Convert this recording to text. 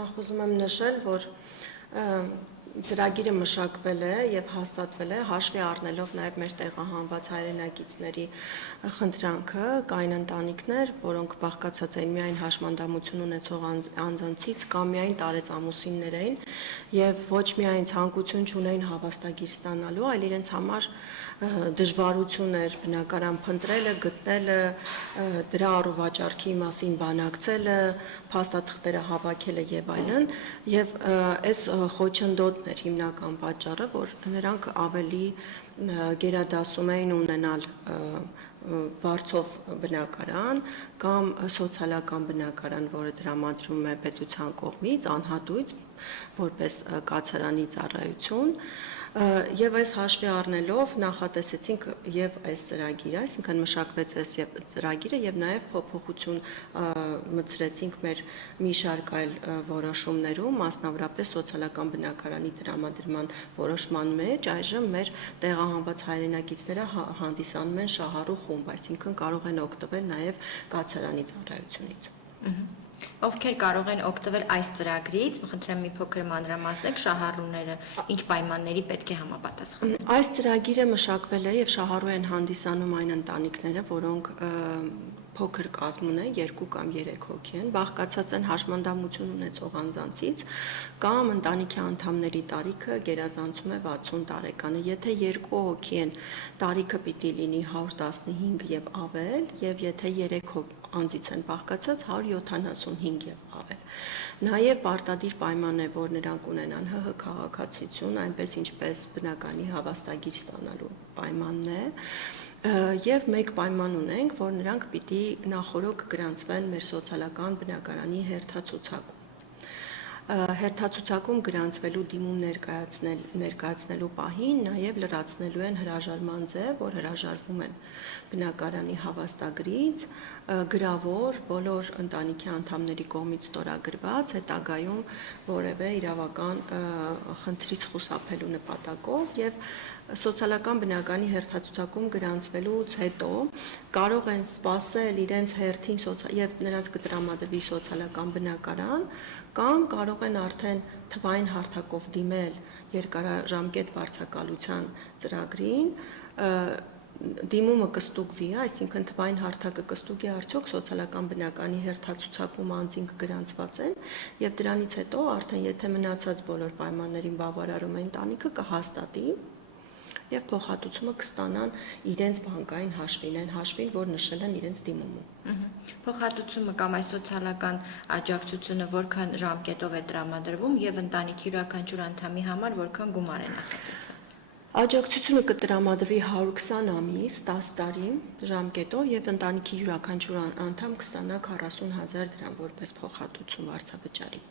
նախ ուզում եմ նշել, որ ծրագիրը մշակվել է եւ հաստատվել է հաշվի առնելով նաեւ մեր տեղահանված հայրենակիցների խնդրանքը, կային ընտանիքներ, որոնք բաղկացած էին միայն հաշմանդամություն ունեցող անձանցից կամ միայն տարեցամուսիններ էին եւ ոչ միայն ցանկություն չունեին հավաստագիր ստանալու, այլ իրենց համար դժվարություն էր բնակարան փնտրելը, գտնելը, դրա առուվաճառքի մասին բանակցելը, փաստաթղթերը հավաքելը եւ այլն, եւ այս խոչընդոտն էր հիմնական պատճառը, որ նրանք ավելի գերադասում էին ունենալ բարձով բնակարան կամ սոցիալական բնակարան, որը տրամադրվում է պետության կողմից, անհատույց, որպես կացարանի ծառայություն, եւ այս հաշվի առնելով նախատեսեցինք եւ այս ծրագիրը, այսինքն մշակվեց այս ծրագիրը եւ նաեւ փոփոխություն մտցրեցինք մեր մի շարք այլ որոշումներում, մասնավորապես սոցիալական բնակարանի տրամադրման որոշման մեջ այժմ մեր տեղահանված հայրենակիցները հանդիսանում են շահառու խումբ, այսինքն կարող են օգտվել նաեւ կացարանի ծառայությունից։ Ովքեր կարող են օգտվել այս ծրագրից, խնդրեմ մի փոքր մանրամասնեք, շահառուները ինչ պայմանների պետք է համապատասխանեն։ Այս ծրագիրը մշակվել է եւ շահառու են հանդիսանում այն ընտանիքները, որոնք փոքր կազմ ունեն, 2 կամ 3 հոգի են, բաղկացած են հաշմանդամություն ունեցող անձանցից կամ ընտանիքի անդամների տարիքը գերազանցում է 60 տարեկանը։ Եթե 2 հոգի են, տարիքը պիտի լինի 115 եւ ավել, եւ եթե 3 անձից են բաղկացած 175 եւ ավել։ Նաեւ պարտադիր պայման է, որ նրանք ունենան ՀՀ քաղաքացիություն, այնպես ինչպես բնականի հավաստագիր ստանալու պայմանն է։ Եվ մեկ պայման ունենք, որ նրանք պիտի նախորոք գրանցվեն մեր սոցիալական բնակարանի հերթացուցակում։ Հերթացուցակում գրանցվելու դիմում ներկայացնելու պահին նաև լրացնելու են հրաժարման ձև, որ հրաժարվում են բնակարանի հավաստագրից, գրավոր բոլոր ընտանիքի անդամների կողմից ստորագրված, հետագայում որևէ իրավական խնդրից խուսափելու նպատակով եւ սոցիալական բնականի հերթացուցակում գրանցվելուց հետո կարող են սպասել իրենց հերթին եւ նրանց կտրամադրվի սոցիալական բնակարան կամ կարող են արդեն թվային հարթակով դիմել երկարաժամկետ վարձակալության ծրագրին, դիմումը կստուգվի, այսինքն թվային հարթակը կստուգի արդյոք սոցիալական բնականի հերթացուցակում անձինք գրանցված են եւ դրանից հետո արդեն եթե մնացած բոլոր պայմաններին բավարարում է ընտանիքը կհաստատի եւ փոխհատուցումը կստանան իրենց բանկային հաշվին, այն հաշվին, որ նշել են իրենց դիմումում։ Փոխհատուցումը կամ այս սոցիալական աջակցությունը որքան ժամկետով է տրամադրվում եւ ընտանիքի յուրաքանչյուր անդամի համար որքան գումար է նախատեսվում։ Աջակցությունը կտրամադրվի 120 ամիս, 10 տարի ժամկետով եւ ընտանիքի յուրաքանչյուր անդամ կստանա 40,000 դրամ որպես փոխհատուցում վարձավճարի։